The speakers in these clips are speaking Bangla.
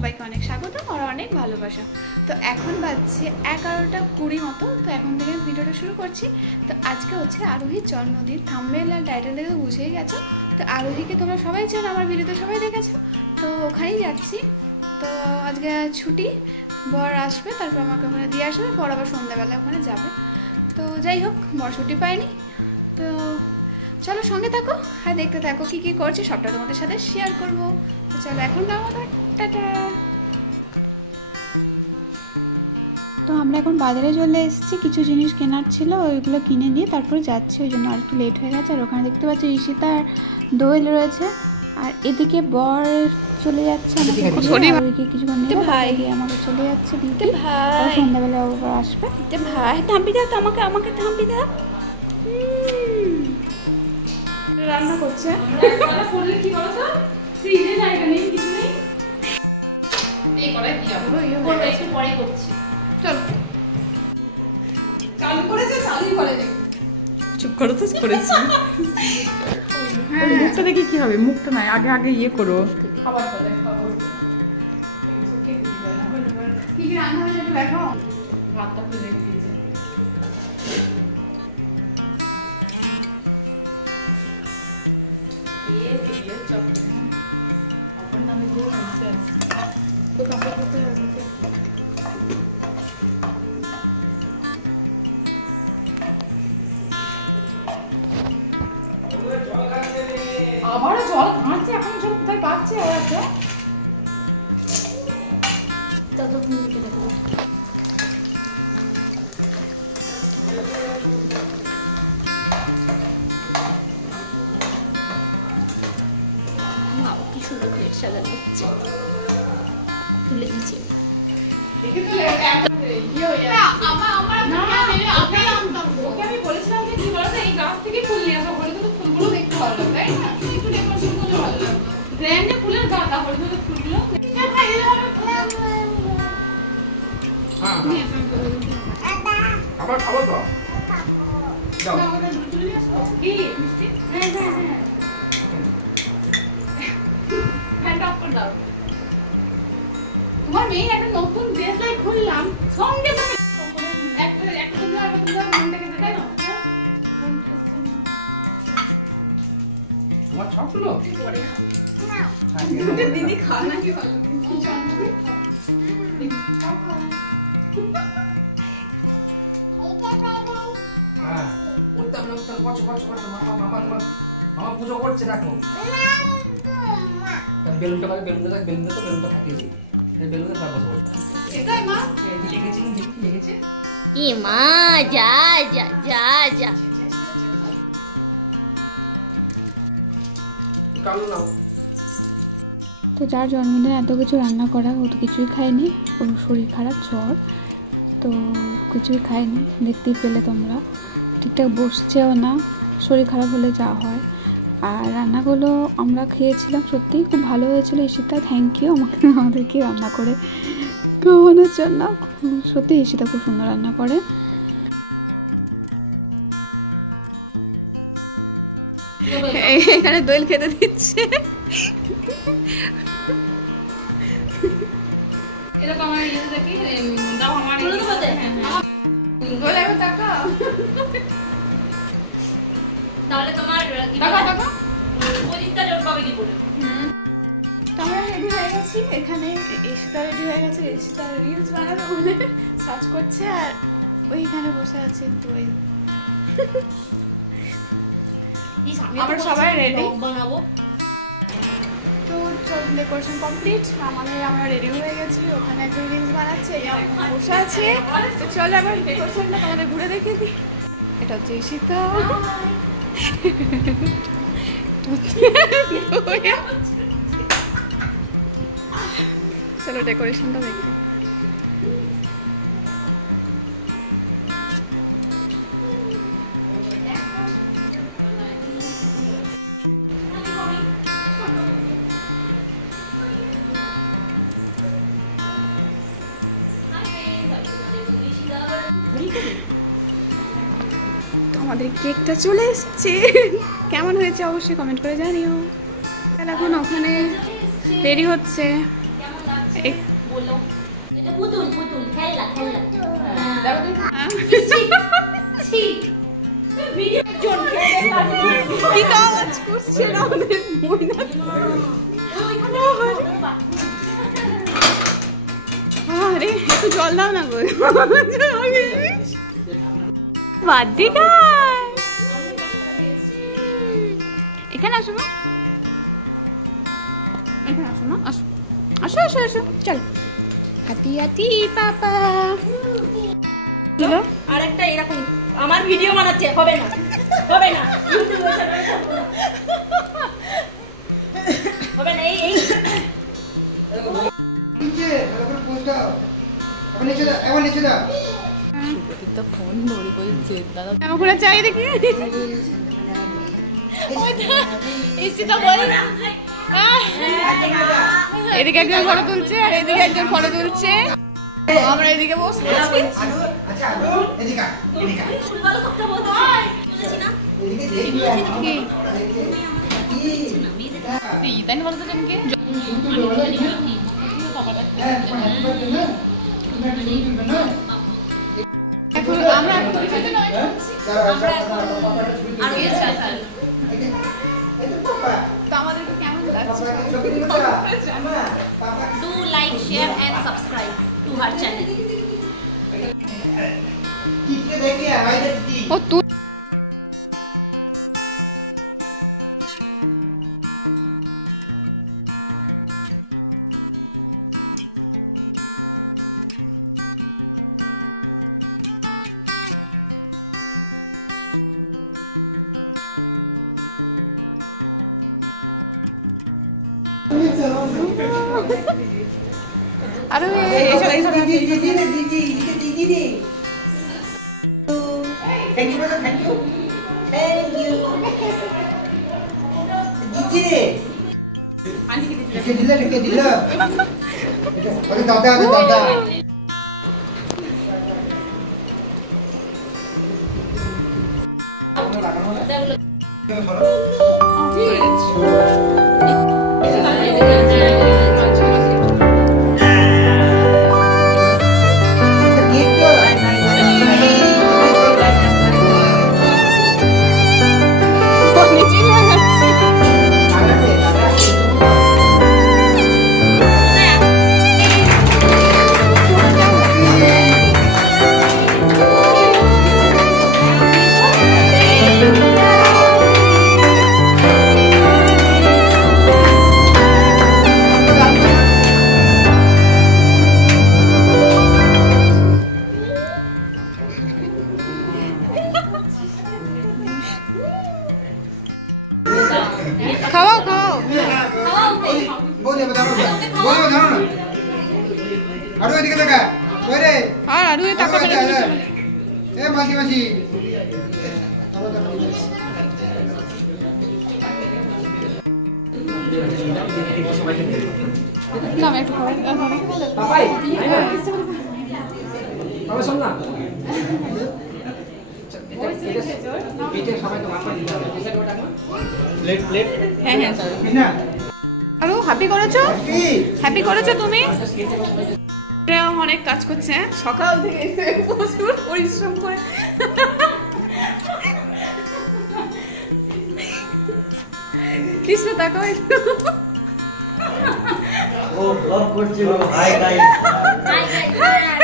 সবাইকে অনেক স্বাগত আর অনেক ভালোবাসা। তো এখন বাজছে 11:20 মতো। তো এখন থেকে ভিডিওটা শুরু করছি। তো আজকে হচ্ছে আরোহীর জন্মদিন, থাম্বনেল আর টাইটেল দেখে বুঝেই গেছো। তো আরোহীকে তোমরা সবাই চেনো, আমার ভিডিওতে সবাই দেখেছো। তো ওখানেই যাচ্ছি। তো আজকে ছুটি, বর আসবে, তারপর আমাকে ওখানে দিয়ে আসবে, পর আবার সন্ধ্যাবেলা ওখানে যাবে। তো যাই হোক, বর ছুটি পায়নি। তো চলো সঙ্গে থাকো আর দেখতে থাকো কী কী করছি, সবটা তোমাদের সাথে শেয়ার করবো। তো চলো এখন আমাদের টাটা। তো আমরা এখন বাজারে চলে এসেছি, কিছু জিনিস কেনার ছিল, ওইগুলো কিনে নিয়ে তারপরে যাচ্ছি, ওই জন্য আর একটু লেট হয়ে গেছে। আর ওখানে দেখতে পাচ্ছি ঈশিতা আর দোয়েল রয়েছে, আর এদিকে বর চলে যাচ্ছে আমাকে কিছুক্ষণ নিয়ে আমাকে চলে যাচ্ছে দিতে, সন্ধ্যাবেলা ওরা আসবে। ভাই থাম্পি দাও তো, আমাকে থাম্পি দাও। রান্না করছে কি বলতো, ফ্রিজে জায়গা নেই, কিছু নেই, এই করে কি হবে করব, একটু পরে করছি। চলো চালু করেছে, চালুই করে নে, চুপ করো তো, করেছি। মুখটা দেখি কি হবে, মুখটা নাই, আগে আগে ইয়ে করো। খাবারটা দেখাবো কি কি রান্না হয়েছে একটু দেখো। ভাতটা খুলে রেখে দিয়েছে। আবারও জল ঘাঁটছে, এখন জল কোথায় পাচ্ছে ওরা? ততক্ষণ দেখো কি সুন্দর প্লেট সাজানো হচ্ছে, তুলে দিচ্ছি। আমি বলেছিলাম যে কি বলতো, এই গাছ থেকে ফুল নিয়ে আসা, বলে তো ফুলগুলো দেখতে ভালো লাগবে, তাই না? একটু ডেকোরেশন করলে ভালো লাগবে, ব্র্যান্ডে ফুলের গাঁদা বলে তো ফুলগুলো। খাবার খাবো তো দাও কি মিষ্টি? হ্যাঁ হ্যাঁ হ্যাঁ, ফ্যানটা অফ করে দাও। তোমার মেয়ে একটা নতুন ড্রেস লাই খুললাম, সঙ্গে সঙ্গে একটা তুমি মনটাকে দেখাই না। তোমার ছকগুলো পরে খাও না, দিদি খাওয়া নাকি ভালো হ্যাঁ উঠতাম না, উঠতাম, বসো বসো বসো, মামা মামা তোমার মামা পুজো করছে, দেখো বেলুনটা পাবে, বেলুনটা দেখ, বেলুনটা তো বেলুনটা থাকে জি, এই বেলুনটা তার বসে বসে এটাই মা লেগেছে, লেগেছে এ মা, যা যা যা যা। কালো নাও। তো যার জন্মদিনে এত কিছু রান্না করা, ও তো কিছুই খায়নি, ওর শরীর খারাপ, জ্বর, তো কিছুই খায়নি, দেখতেই পেলে তোমরা, ঠিকঠাক বসছেও না, শরীর খারাপ হলে যা হয়। আর রান্নাগুলো আমরা খেয়েছিলাম, সত্যিই খুব ভালো হয়েছিল। ঈশিতা থ্যাংক ইউ আমাদেরকে রান্না করে খাওয়ানোর জন্য, সত্যি ঈশিতা খুব সুন্দর রান্না করে। এখানে দোয়েল খেতে দিচ্ছে, এরকম আমার ইয়ে দেখি দাও, আমার দোয়েল এখন টাকা তাহলে তোমার পরিষ্কার জল পাবে কি করে? আমরা রেডি হয়ে গেছি, এখানে ঈশিতা রেডি হয়ে গেছে, ঈশিতা রিলস বানাবে বলে সার্চ করছে, আর ওইখানে বসে আছে দোয়েল। আমরা সবাই রেডি বানাবো। তো চল, ডেকোরেশন কমপ্লিট, আমরা রেডি হয়ে গেছি, ওখানে একজন রিলস বানাচ্ছে, বসে আছে। তো চলো আবার ডেকোরেশনটা তোমাদের ঘুরে দেখিয়ে দিই। এটা হচ্ছে ঈশিতা, চলো ডেকোরেশনটা দেখতে। আমাদের কেকটা চলে এসছে, কেমন হয়েছে অবশ্যই কমেন্ট করে জানিও। এখন ওখানে দেরি হচ্ছে, বলো এটা পুতুল পুতুল খেলনা খেলনা ছি ভিডিও জন খেলে কি কাজ করছে না আমাদের মইনা আরে একটু জল দাও না গো বাদি গায় এখানে আসো না এখানে আসো না আসো আসো আসো আসো চল হাতি হাতি পাপা আরেকটা এরকম আমার ভিডিও বানাচ্ছে হবে না হবে না ইউটিউবে চ্যানেলে ছাড়বো না হবে না এই নিচে ভালো করে পোস্ট দাও এখন নিচে দাও সুপ্রতীকদা ফোন ধরে বলছে দাদা আমার চাই দেখি ইসিতা বল এদিকে একজন ফটো তুলছে আর এদিকে একজন ফটো তুলছে আমরা এদিকে বসে আছি আচ্ছা এদিকে এদিকে ভালো কথা বলতে হয় বলেছি না এদিকে দেখি কি তাই না বলতো জনকে এখন আমরা আর এই সাথে তো আমাদেরকে কেমন লাগছে do like share and subscribe to her channel ও তুই আরে এসো এসো Thank you. दिला. अरे दादा. খাও খাও बोले बताओ ना আরো এদিকে দেখা ওই রে আর আরো এই টাকা পেলে এ মাসি মাসি না আমি একটু খাই পাপাই বাবা শোন না এটা সবাই তো মাপা দিতে হবে এটা ওটা না প্লেট হ্যাঁ হ্যাঁ না আরো হ্যাপি করেছো হ্যাপি করেছো তুমি অনেক কাজ করছে সকাল থেকে প্রচুর পরিশ্রম করে কৃষ্ণ তাকাও একটু ও ব্লগ করছিল হাই গাইস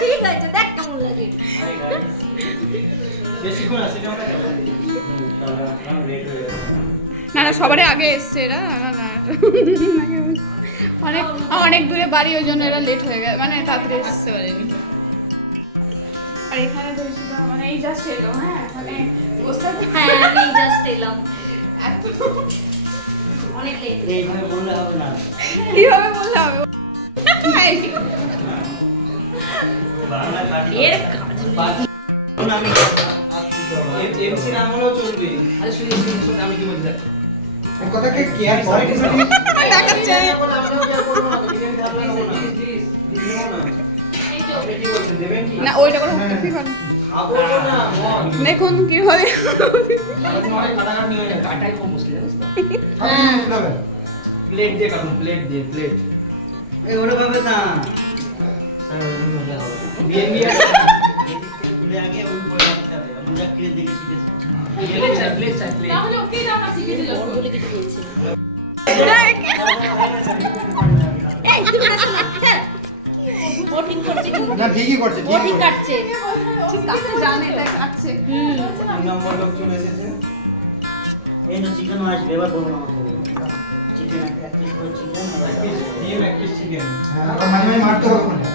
ঠিক আছে দেখ কেমন লাগে হাই গাইস বেশিক্ষণ আসে না ওটা কেমন তাহলে আপনার লেট হয়ে যাবে না না সবারই আগে এসছে এরা অনেক অনেক দূরে বাড়ি ওই জন্য এরা লেট হয়ে গেছে মানে তাড়াতাড়ি আসতে পারেনি আর এখানে দর্শিতা মানে এই জাস্ট এলো হ্যাঁ মানে ওর সাথে হ্যাঁ আমি জাস্ট এলাম এত অনেক লেট এইভাবে বললে হবে না কিভাবে বললে হবে বাংলা কাটি এর কাজ বাকি আমি এমসি নাম হলেও চলবে আরে শুনি আমি কি বলছি কথা কে কেয়ার করে কিছু দেখাচ্ছে আমরাও কেয়ার করব না বিরিয়ানি তাহলে আপনি কি বলছেন দেবেন কি না ওইটা করে উঠতে পারে খাবো না মন দেখুন কি হয় অনেক কাটাকাটি হয়ে যায় কাটাই কম মুশকিল জানিস তো হ্যাঁ প্লেট দিয়ে কাটুন প্লেট দিয়ে প্লেট এই ওরে ভাবে না বিয়ে তুলে আগে ওই পরে রাখতে হবে আমি যা কিনে দেখে শিখেছি তাহলে ওকেই রান্না শিখে দিল বলে কিছু বলছি এই তুমি আসো না হ্যাঁ ও ঠিক করছে না ঠিকই করছে ও ঠিক কাটছে ঠিক কাটতে জানে এটা কাটছে। দুই নম্বর লোক চলে এসেছে এই না চিকেন আসবে এবার বলবো আমাকে চিকেন এক পিস করে চিকেন ডিম এক পিস চিকেন আর মানে মারতে হবে কোনটা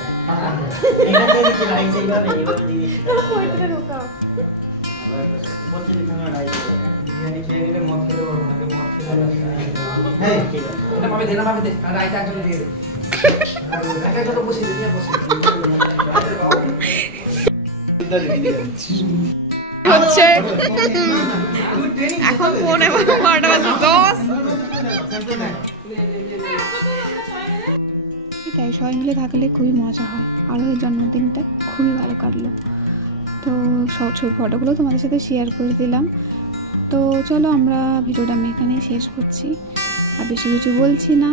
এখানে যে রাইস এইভাবে দিয়েছি ওইটা ঢোকা বলতে দিতাম না রাইস বিরিয়ানি খেয়ে গেলে মদ খেতে পারবো না মদ খেলে হ্যাঁ ঠিক আছে এটা পাবে দে আর রাইতা একজন দিয়ে দে আর এটা তো বসে দিয়ে বসে হচ্ছে এখন ফোন এবং 12টা বাজে 10। এটাই সবাই মিলে থাকলে খুবই মজা হয়। আরোহীর জন্মদিনটা খুবই ভালো কাটলো। তো সব ছোট ফটোগুলো তোমাদের সাথে শেয়ার করে দিলাম। তো চলো আমরা ভিডিওটা আমি এখানেই শেষ করছি, আর বেশি কিছু বলছি না।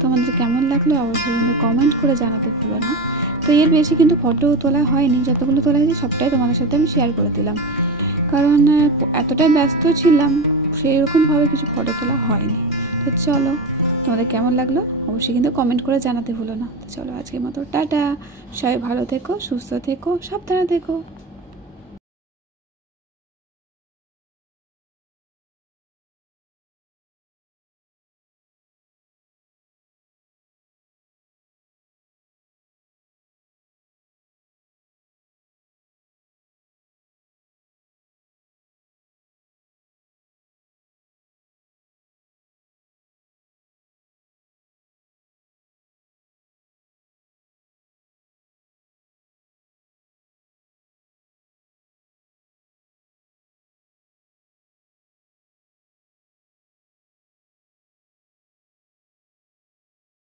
তোমাদের কেমন লাগলো অবশ্যই কিন্তু কমেন্ট করে জানাতে ভুলো না। তো এর বেশি কিন্তু ফটো তোলা হয়নি, যতগুলো তোলা হয়েছে সবটাই তোমাদের সাথে আমি শেয়ার করে দিলাম, কারণ এতটাই ব্যস্ত ছিলাম সেই রকমভাবে কিছু ফটো তোলা হয়নি। তো চলো তোমাদের কেমন লাগলো অবশ্যই কিন্তু কমেন্ট করে জানাতে ভুলো না। তো চলো আজকের মতো টাটা, সবাই ভালো থেকো, সুস্থ থেকো, সাবধানে থেকো।